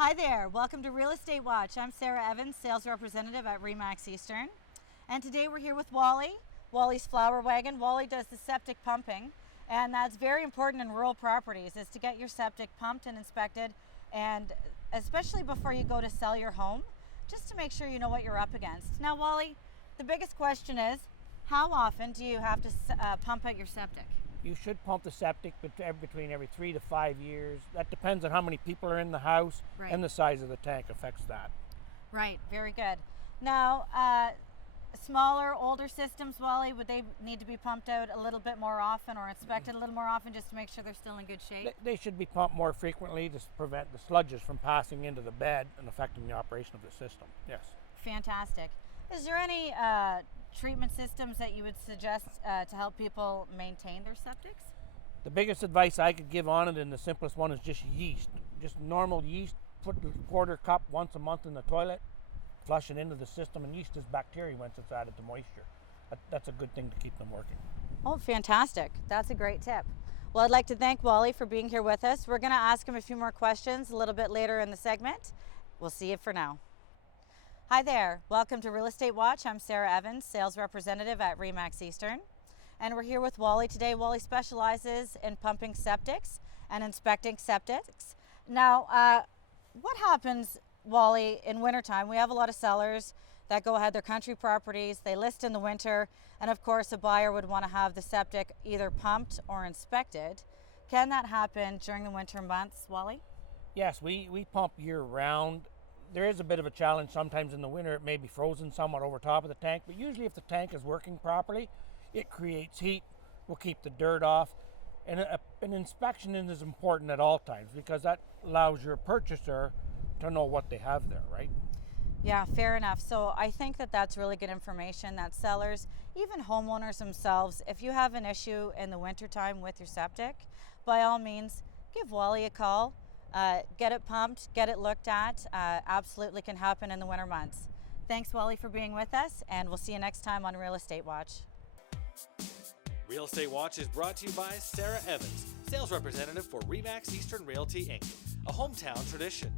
Hi there, welcome to Real Estate Watch. I'm Sarah Evans, sales representative at RE/MAX Eastern. And today we're here with Wally, Wally's Flower Wagon. Wally does the septic pumping, and that's very important in rural properties, is to get your septic pumped and inspected, and especially before you go to sell your home, just to make sure you know what you're up against. Now Wally, the biggest question is, how often do you have to pump out your septic? You should pump the septic between every 3 to 5 years. That depends on how many people are in the house, Right. and the size of the tank affects that. Right, very good. Now, smaller, older systems, Wally, would they need to be pumped out a little bit more often or inspected a little more often just to make sure they're still in good shape? They should be pumped more frequently to prevent the sludges from passing into the bed and affecting the operation of the system. Yes. Fantastic. Is there any treatment systems that you would suggest to help people maintain their septics? The biggest advice I could give on it, and the simplest one, is just yeast. Just normal yeast. Put a quarter cup once a month in the toilet, flush it into the system, and yeast is bacteria once it's added to moisture. That's a good thing to keep them working. Oh, fantastic. That's a great tip. Well, I'd like to thank Wally for being here with us. We're going to ask him a few more questions a little bit later in the segment. We'll see you for now. Hi there. Welcome to Real Estate Watch. I'm Sarah Evans, sales representative at RE/MAX Eastern. And we're here with Wally today. Wally specializes in pumping septics and inspecting septics. Now, what happens, Wally, in wintertime? We have a lot of sellers that go ahead, their country properties, they list in the winter, and of course a buyer would want to have the septic either pumped or inspected. Can that happen during the winter months, Wally? Yes, we pump year round. There is a bit of a challenge sometimes in the winter. It may be frozen somewhat over top of the tank, but usually if the tank is working properly, it creates heat, will keep the dirt off. And an inspection is important at all times because that allows your purchaser to know what they have there, right? Yeah, fair enough. So I think that that's really good information that sellers, even homeowners themselves, if you have an issue in the wintertime with your septic, by all means, give Wally a call. Get it pumped, get it looked at. Absolutely can happen in the winter months. Thanks, Wally, for being with us, and we'll see you next time on Real Estate Watch. Real Estate Watch is brought to you by Sarah Evans, sales representative for RE/MAX Eastern Realty Inc., a hometown tradition.